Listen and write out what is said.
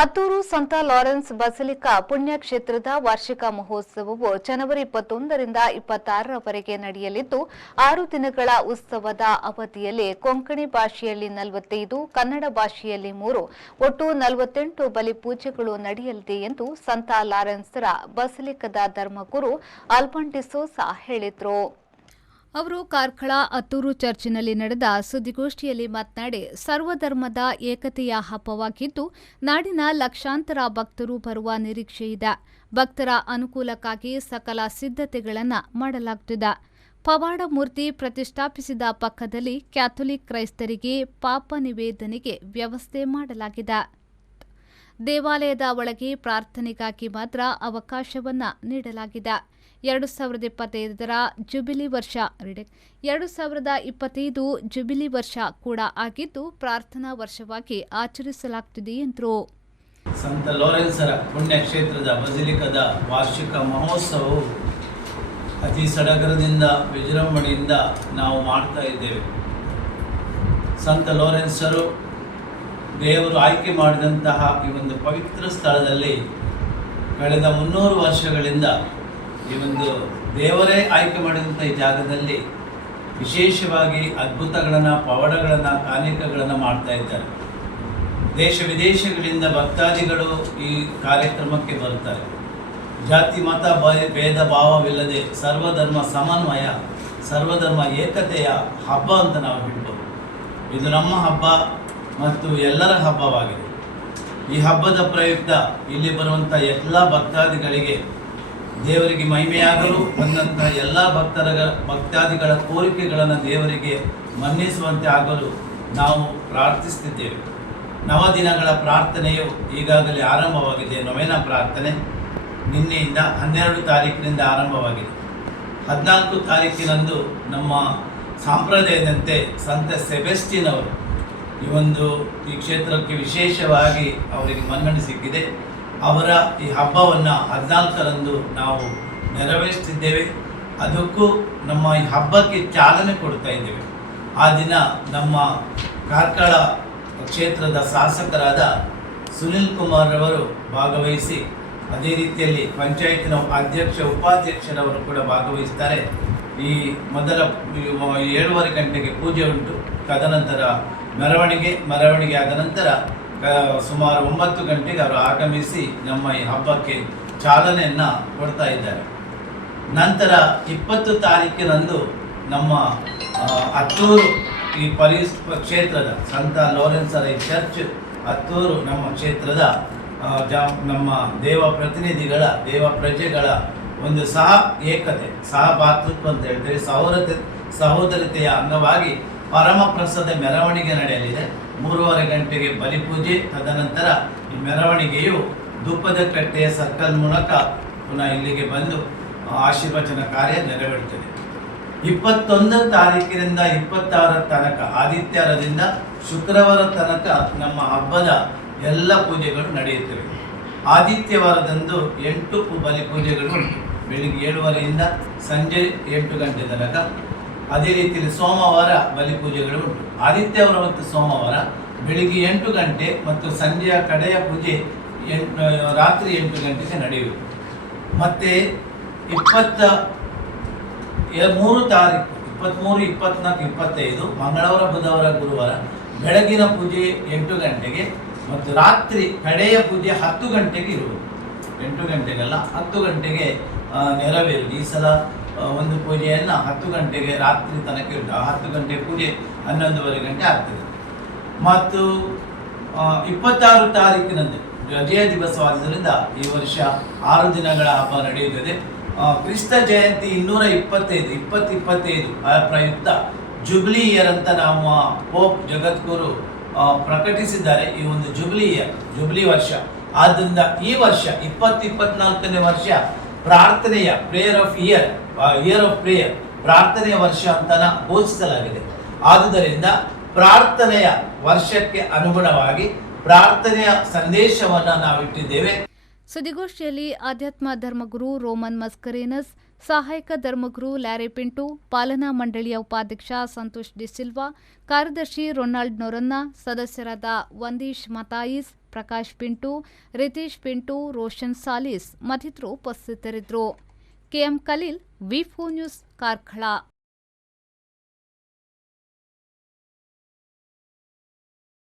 ಅತ್ತೂರು ಸಂತ ಲಾರೆನ್ಸ್ ಬಸಲಿಕಾ ಪುಣ್ಯಕ್ಷೇತ್ರದ ವಾರ್ಷಿಕ ಮಹೋತ್ಸವವು ಜನವರಿ 21ರಿಂದ 26ರವರೆಗೆ ನಡೆಯಲಿದ್ದು 6 ದಿನಗಳ ಉತ್ಸವದ ಅವಧಿಯಲ್ಲಿ ಕೊಂಕಣಿ ಭಾಷೆಯಲ್ಲಿ 45, ಕನ್ನಡ ಭಾಷೆಯಲ್ಲಿ 3 ಒಟ್ಟು 48 ಬಲಿಪೂಜೆಗಳು ನಡೆಯಲಿದೆ ಎಂದು ಸಂತ ಲಾರೆನ್ಸ್ರ ಬಸಲಿಕದ ಧರ್ಮಗುರು ಆಲ್ಬರ್ಟ್ ಡಿಸೋಜಾ ಹೇಳಿದರು. ಅವರು ಕಾರ್ಕಳ ಅತ್ತೂರು ಚರ್ಚಿನಲ್ಲಿ ನಡೆದ ಸುದ್ದಿಗೋಷ್ಠಿಯಲ್ಲಿ ಮಾತನಾಡಿ, ಸರ್ವಧರ್ಮದ ಏಕತೆಯ ಹಬ್ಬವಾಗಿದ್ದು ನಾಡಿನ ಲಕ್ಷಾಂತರ ಭಕ್ತರು ಬರುವ ನಿರೀಕ್ಷೆಯಿದೆ. ಭಕ್ತರ ಅನುಕೂಲಕ್ಕಾಗಿ ಸಕಲ ಸಿದ್ಧತೆಗಳನ್ನು ಮಾಡಲಾಗುತ್ತಿದೆ. ಪವಾಡ ಮೂರ್ತಿ ಪ್ರತಿಷ್ಠಾಪಿಸಿದ ಪಕ್ಕದಲ್ಲಿ ಕ್ಯಾಥೋಲಿಕ್ ಕ್ರೈಸ್ತರಿಗೆ ಪಾಪ ನಿವೇದನೆಗೆ ವ್ಯವಸ್ಥೆ ಮಾಡಲಾಗಿದೆ. ದೇವಾಲಯದ ಒಳಗೆ ಪ್ರಾರ್ಥನೆಗಾಗಿ ಮಾತ್ರ ಅವಕಾಶವನ್ನ ನೀಡಲಾಗಿದೆ. 2025ರ ಜುಬಿಲಿ ವರ್ಷ 2025 ಜುಬಿಲಿ ವರ್ಷ ಕೂಡ ಆಗಿದ್ದು ಪ್ರಾರ್ಥನಾ ವರ್ಷವಾಗಿ ಆಚರಿಸಲಾಗುತ್ತಿದೆ ಎಂದರು. ಸಂತ ಲಾರೆನ್ಸರ ಪುಣ್ಯಕ್ಷೇತ್ರದ ಬಸಲಿಕದ ವಾರ್ಷಿಕ ಮಹೋತ್ಸವವು ಅತಿ ಸಡಗರದಿಂದ ವಿಜೃಂಭಣೆಯಿಂದ ನಾವು ಮಾಡ್ತಾ ಇದ್ದೇವೆ. ಸಂತ ಲಾರೆನ್ಸರು ದೇವರು ಆಯ್ಕೆ ಮಾಡಿದಂತಹ ಈ ಒಂದು ಪವಿತ್ರ ಸ್ಥಳದಲ್ಲಿ ಕಳೆದ 300 ವರ್ಷಗಳಿಂದ ಈ ಒಂದು ದೇವರೇ ಆಯ್ಕೆ ಮಾಡಿದಂಥ ಈ ಜಾಗದಲ್ಲಿ ವಿಶೇಷವಾಗಿ ಅದ್ಭುತಗಳನ್ನು, ಪವಾಡಗಳನ್ನು, ಕಾಣಿಕೆಗಳನ್ನು ಮಾಡ್ತಾ ಇದ್ದಾರೆ. ದೇಶ ವಿದೇಶಗಳಿಂದ ಭಕ್ತಾದಿಗಳು ಈ ಕಾರ್ಯಕ್ರಮಕ್ಕೆ ಬರ್ತಾರೆ. ಜಾತಿ ಮತ ಭೇದ ಭಾವವಿಲ್ಲದೆ ಸರ್ವಧರ್ಮ ಸಮನ್ವಯ, ಸರ್ವಧರ್ಮ ಏಕತೆಯ ಹಬ್ಬ ಅಂತ ನಾವು ಹೇಳ್ಬೋದು. ಇದು ನಮ್ಮ ಹಬ್ಬ ಮತ್ತು ಎಲ್ಲರ ಹಬ್ಬವಾಗಿದೆ. ಈ ಹಬ್ಬದ ಪ್ರಯುಕ್ತ ಇಲ್ಲಿ ಬರುವಂಥ ಎಲ್ಲ ಭಕ್ತಾದಿಗಳಿಗೆ ದೇವರಿಗೆ ಮಹಿಮೆಯಾಗಲು ಬಂದಂತಹ ಎಲ್ಲ ಭಕ್ತಾದಿಗಳ ಕೋರಿಕೆಗಳನ್ನು ದೇವರಿಗೆ ಮನ್ನಿಸುವಂತೆ ಆಗಲು ನಾವು ಪ್ರಾರ್ಥಿಸುತ್ತಿದ್ದೇವೆ. 9 ದಿನಗಳ ಪ್ರಾರ್ಥನೆಯು ಈಗಾಗಲೇ ಆರಂಭವಾಗಿದೆ. ನೊವೇನ ಪ್ರಾರ್ಥನೆ ನಿನ್ನೆಯಿಂದ 12 ತಾರೀಕಿನಿಂದ ಆರಂಭವಾಗಿದೆ. 14 ತಾರೀಕಿನಂದು ನಮ್ಮ ಸಂಪ್ರದಾಯದಂತೆ ಸಂತ ಸೆಬೆಸ್ಟಿನ್ ಅವರು ಈ ಕ್ಷೇತ್ರಕ್ಕೆ ವಿಶೇಷವಾಗಿ ಅವರಿಗೆ ಮನ್ನಣೆ ಸಿಕ್ಕಿದೆ. ಅವರ ಈ ಹಬ್ಬವನ್ನು 14ರಂದು ನಾವು ನೆರವೇರಿಸುತ್ತಿದ್ದೇವೆ. ಅದಕ್ಕೂ ನಮ್ಮ ಈ ಹಬ್ಬಕ್ಕೆ ಚಾಲನೆ ಕೊಡ್ತಾ ಇದ್ದೇವೆ. ಆ ದಿನ ನಮ್ಮ ಕಾರ್ಕಳ ಕ್ಷೇತ್ರದ ಶಾಸಕರಾದ ಸುನಿಲ್ ಕುಮಾರ್ ರವರು ಭಾಗವಹಿಸಿ, ಅದೇ ರೀತಿಯಲ್ಲಿ ಪಂಚಾಯತಿನ ಅಧ್ಯಕ್ಷ ಉಪಾಧ್ಯಕ್ಷರವರು ಕೂಡ ಭಾಗವಹಿಸ್ತಾರೆ. ಈ ಮೊದಲ 7:30 ಗಂಟೆಗೆ ಪೂಜೆ ಉಂಟು. ತದನಂತರ ಮೆರವಣಿಗೆ ಆದ ನಂತರ ಸುಮಾರು 9 ಗಂಟೆಗೆ ಅವರು ಆಗಮಿಸಿ ನಮ್ಮ ಈ ಹಬ್ಬಕ್ಕೆ ಚಾಲನೆಯನ್ನು ಕೊಡ್ತಾ ಇದ್ದಾರೆ. ನಂತರ 20 ತಾರೀಕಿನಂದು ನಮ್ಮ ಅತ್ತೂರು ಈ ಕ್ಷೇತ್ರದ ಸಂತ ಲಾರೆನ್ಸರ ಈ ಚರ್ಚ್ ಅತ್ತೂರು ನಮ್ಮ ಕ್ಷೇತ್ರದ ನಮ್ಮ ದೇವ ಪ್ರತಿನಿಧಿಗಳ, ದೇವ ಪ್ರಜೆಗಳ ಒಂದು ಸಹಭಾತೃತ್ವ ಅಂತ ಹೇಳ್ತೇವೆ, ಸಹೋದರತೆಯ ಅಂಗವಾಗಿ ಪರಮಪ್ರಸಾದ ಮೆರವಣಿಗೆ ನಡೆಯಲಿದೆ. 3:30 ಗಂಟೆಗೆ ಬಲಿಪೂಜೆ. ತದನಂತರ ಈ ಮೆರವಣಿಗೆಯು ಧೂಪದ ಕಟ್ಟೆಯ ಸರ್ಕಲ್ ಮೂಲಕ ಪುನಃ ಇಲ್ಲಿಗೆ ಬಂದು ಆಶೀರ್ವಚನ ಕಾರ್ಯ ನೆರವೇರುತ್ತದೆ. 21 ತಾರೀಕಿನಿಂದ 26 ತನಕ, ಆದಿತ್ಯವಾರದಿಂದ ಶುಕ್ರವಾರ ತನಕ ನಮ್ಮ ಹಬ್ಬದ ಎಲ್ಲ ಪೂಜೆಗಳು ನಡೆಯುತ್ತವೆ. ಆದಿತ್ಯವಾರದಂದು 8 ಬಲಿಪೂಜೆಗಳು ಉಂಟು. ಬೆಳಿಗ್ಗೆ 7:30ಯಿಂದ ಸಂಜೆ 8 ಗಂಟೆ ತನಕ. ಅದೇ ರೀತಿಯಲ್ಲಿ ಸೋಮವಾರ ಬಲಿಪೂಜೆಗಳು ಉಂಟು. ಆದಿತ್ಯವಾರ ಮತ್ತು ಸೋಮವಾರ ಬೆಳಿಗ್ಗೆ 8 ಗಂಟೆ ಮತ್ತು ಸಂಜೆಯ ಕಡೆಯ ಪೂಜೆ ರಾತ್ರಿ 8 ಗಂಟೆಗೆ ನಡೆಯುವುದು. ಮತ್ತು 23 ತಾರೀಕು 23, 24, 25 ಮಂಗಳವಾರ, ಬುಧವಾರ, ಗುರುವಾರ ಬೆಳಗಿನ ಪೂಜೆ 8 ಗಂಟೆಗೆ ಮತ್ತು ರಾತ್ರಿ ಕಡೆಯ ಪೂಜೆ 10 ಗಂಟೆಗೆ ಇರುವುದು. 8 ಗಂಟೆಗಲ್ಲ, 10 ಗಂಟೆಗೆ ನೆರವೇರುವುದು. ಈ ಸಲ ಒಂದು ಪೂಜೆಯನ್ನು 10 ಗಂಟೆಗೆ ರಾತ್ರಿ ತನಕ ಇರುತ್ತೆ. 10 ಗಂಟೆ ಪೂಜೆ 11:30 ಗಂಟೆ ಆಗ್ತದೆ. ಮತ್ತು 26 ತಾರೀಕಿನಂದು ರಜೆಯ ದಿವಸವಾದ್ದರಿಂದ ಈ ವರ್ಷ 6 ದಿನಗಳ ಹಬ್ಬ ನಡೆಯುತ್ತದೆ. ಕ್ರಿಸ್ತ ಜಯಂತಿ 2025 ಪ್ರಯುಕ್ತ ಜುಬ್ಲಿ ಇಯರ್ ಅಂತ ನಮ್ಮ ಪೋಪ್ ಜಗದ್ಗುರು ಪ್ರಕಟಿಸಿದ್ದಾರೆ. ಈ ಒಂದು ಜುಬ್ಲಿ ವರ್ಷ. ಆದ್ದರಿಂದ ಈ ವರ್ಷ 2024ನೇ ವರ್ಷ ಪ್ರಾರ್ಥನೆಯ ಇಯರ್ ಆಫ್ ಪ್ರೇಯರ್ ಪ್ರಾರ್ಥನೆಯ ವರ್ಷ ಅಂತ ಘೋಷಿಸಲಾಗಿದೆ. ಆದುದರಿಂದ ಪ್ರಾರ್ಥನೆಯ ವರ್ಷಕ್ಕೆ ಅನುಗುಣವಾಗಿ ಪ್ರಾರ್ಥನೆಯ ಸಂದೇಶವನ್ನು ನಾವಿಟ್ಟಿದ್ದೇವೆ. ಸುದ್ದಿಗೋಷ್ಠಿಯಲ್ಲಿ ಆಧ್ಯಾತ್ಮ ಧರ್ಮಗುರು ರೋಮನ್ ಮಸ್ಕರೇನಸ್, ಸಹಾಯಕ ಧರ್ಮಗುರು ಲ್ಯಾರೆ ಪಿಂಟು, ಪಾಲನಾ ಮಂಡಳಿಯ ಉಪಾಧ್ಯಕ್ಷ ಸಂತೋಷ್ ಡಿ ಸಿಲ್ವಾ, ಕಾರ್ಯದರ್ಶಿ ರೊನಾಲ್ಡ್ ನೊರನ್ನ, ಸದಸ್ಯರಾದ ವಂದೀಶ್ ಮತಾಯಿಸ್, ಪ್ರಕಾಶ್ ಪಿಂಟು, ರಿತೀಶ್ ಪಿಂಟು, ರೋಷನ್ ಸಾಲಿಸ್ ಮತ್ತಿತರರು ಉಪಸ್ಥಿತರಿದ್ದರು. ಕೆಎಂ ಖಲೀಲ್, ವಿ4 ನ್ಯೂಸ್, ಕಾರ್ಕಳ.